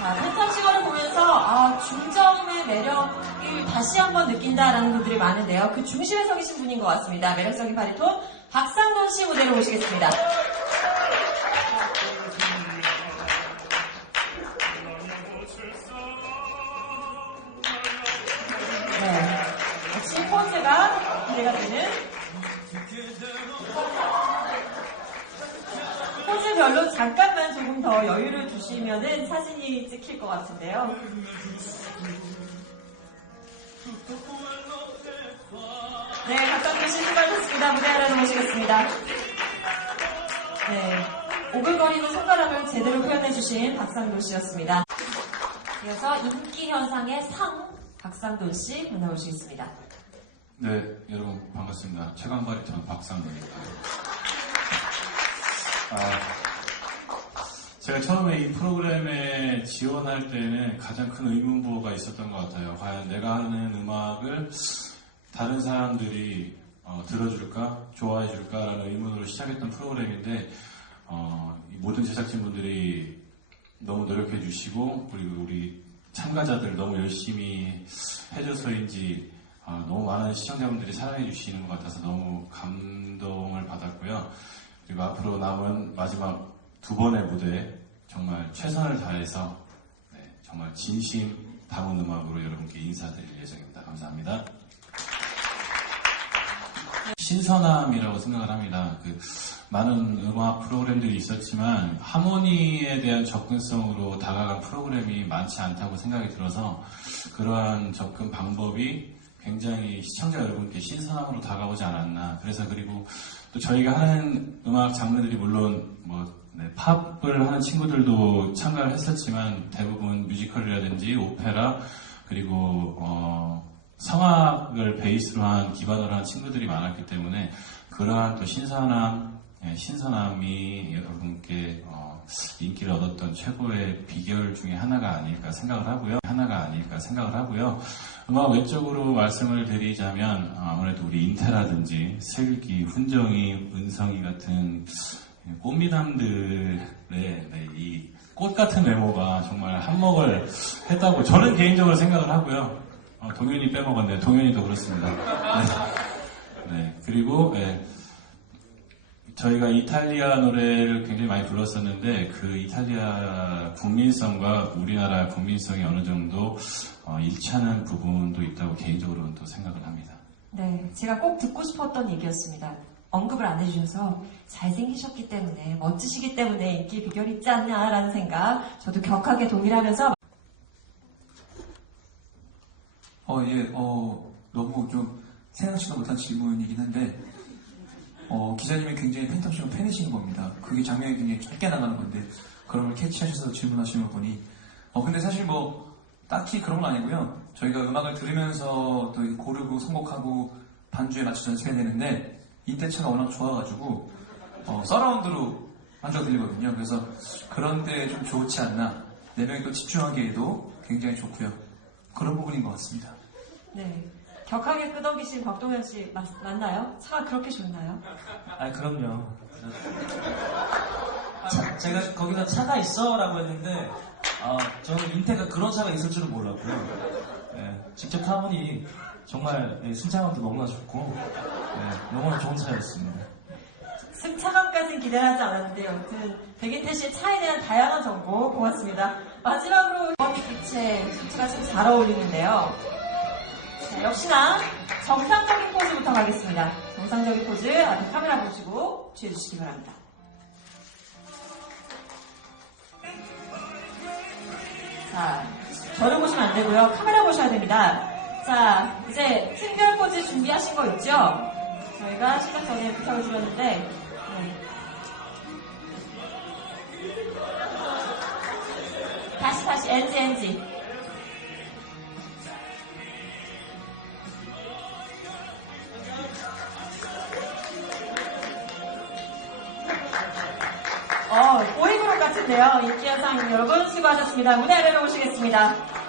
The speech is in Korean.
자, 펜타치거를 보면서 아, 중점의 매력을 다시 한번 느낀다라는 분들이 많은데요. 그 중심에 서 계신 분인 것 같습니다. 매력적인 바리톤 박상돈 씨 무대로 모시겠습니다. 네. 역시 포즈가 기대가 되는 포즈별로 잠깐만 조금 더 여유를 두시면은 사진이 찍힐 것 같은데요. 네, 박상준 씨 수고하셨습니다. 무대 하러 모시겠습니다. 네, 오글거리는 손가락을 제대로 표현해주신 박상돈 씨였습니다. 이어서 인기 현상의 상 박상돈 씨 만나보시겠습니다. 네, 여러분 반갑습니다. 최강 바리톤 박상돈입니다. 아, 제가 처음에 이 프로그램에 지원할 때는 가장 큰 의문부호가 있었던 것 같아요. 과연 내가 하는 음악을 다른 사람들이 어, 들어줄까, 좋아해줄까라는 의문으로 시작했던 프로그램인데 어, 이 모든 제작진분들이 너무 노력해 주시고 그리고 우리 참가자들 너무 열심히 해줘서인지 아, 너무 많은 시청자분들이 사랑해 주시는 것 같아서 너무 감동을 받았고요. 그리고 앞으로 남은 마지막 두 번의 무대 정말 최선을 다해서 네, 정말 진심 담은 음악으로 여러분께 인사드릴 예정입니다. 감사합니다. 신선함이라고 생각을 합니다. 그 많은 음악 프로그램들이 있었지만 하모니에 대한 접근성으로 다가간 프로그램이 많지 않다고 생각이 들어서 그러한 접근 방법이 굉장히 시청자 여러분께 신선함으로 다가오지 않았나. 그래서 그리고 또 저희가 하는 음악 장르들이 물론 뭐 네, 팝을 하는 친구들도 참가를 했었지만 대부분 뮤지컬이라든지 오페라 그리고 어, 성악을 베이스로 한 기반으로 한 친구들이 많았기 때문에 그러한 또 신선함, 예, 신선함이 여러분께 어, 인기를 얻었던 최고의 비결 중에 하나가 아닐까 생각을 하고요. 하나가 아닐까 생각을 하고요. 음악 외적으로 말씀을 드리자면 어, 아무래도 우리 인태라든지 슬기, 훈정이, 은성이 같은 꽃미남들의 네, 이 꽃 같은 외모가 정말 한몫을 했다고 저는 개인적으로 생각을 하고요. 어, 동현이 빼먹었네. 동현이도 그렇습니다. 네. 네, 그리고 예, 저희가 이탈리아 노래를 굉장히 많이 불렀었는데 그 이탈리아 국민성과 우리나라 국민성이 어느 정도 어, 일치하는 부분도 있다고 개인적으로는 또 생각을 합니다. 네, 제가 꼭 듣고 싶었던 얘기였습니다. 언급을 안 해주셔서 잘생기셨기 때문에, 멋지시기 때문에 인기 비결이 있지 않나라는 생각, 저도 격하게 동의를 하면서 어, 예, 어, 너무 좀 생각지도 못한 질문이긴 한데, 어, 기자님이 굉장히 팬텀싱어 팬이신 겁니다. 그게 장면이 굉장히 짧게 나가는 건데, 그런 걸 캐치하셔서 질문하시는 거 보니, 어, 근데 사실 뭐, 딱히 그런 거 아니고요. 저희가 음악을 들으면서 또 고르고 선곡하고 반주에 맞춰서 연습해야 되는데, 인테차가 워낙 좋아가지고, 어, 서라운드로 반주가 들리거든요. 그래서 그런 데 좀 좋지 않나. 네 명이 또 집중하기에도 굉장히 좋고요. 그런 부분인 것 같습니다. 네, 격하게 끄덕이신 곽동현 씨 맞, 맞나요? 차가 그렇게 좋나요? 아 그럼요. 차- 제가 거기다 차가 있어라고 했는데 아, 저는 인태가 그런 차가 있을 줄은 몰랐고요. 예, 직접 타보니 정말 예, 승차감도 너무나 좋고 예, 너무나 좋은 차였습니다. 승차감까지는 기대하지 않았는데 여튼 백인태 씨의 차에 대한 다양한 정보 고맙습니다. 마지막으로 머리 빛의 수트가 참 잘 어울리는데요. 자, 역시나 정상적인 포즈부터 가겠습니다. 정상적인 포즈 앞에 카메라 보시고 취해주시기 바랍니다. 자, 저를 보시면 안 되고요. 카메라 보셔야 됩니다. 자, 이제 특별 포즈 준비하신 거 있죠? 저희가 시작 전에 부탁을 드렸는데, 네. 다시 다시 NG NG. 어, 그룹 같은데요. 인기 현상 여러분 수고하셨습니다. 무대 아래로 오시겠습니다.